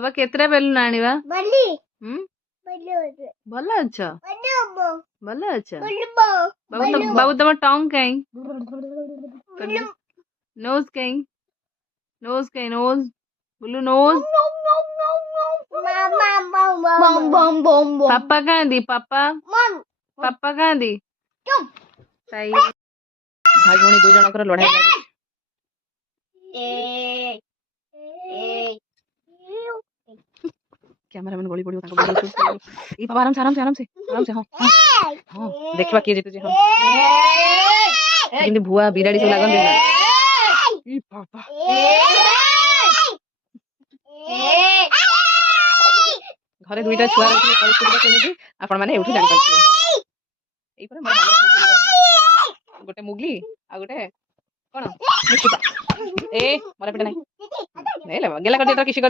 बाबा केतरा balloon आनिबा बल्ली हम बल्ली भलो अच्छा बल्ली भलो अच्छा बल्ली बाबू तुम टंग कहीं बल्ली नोज कहीं नोज बुल्लू नोज बम बम बम पापा कहाँ दी पापा बम पापा कहाँ दी चुप भाई भौणी दु जनकर लड़ाई लागी कैमरामैन गली पड़ियो ताको वीडियो शूट करियो ई बाबा आराम से हां हां देखबा के जीतु जे हां किंतु भुआ बिराड़ी सब लागन देना ई बाबा घरे दुईटा छुआ रखले परिस्थिति केमिति आपण माने एउठी जान पाछियो एई पर माने गोटे मुगली आ गोटे कोन निश्चित ए मरे पेटा नहीं ले ले गेला कर दिया तो किसी कर दिया।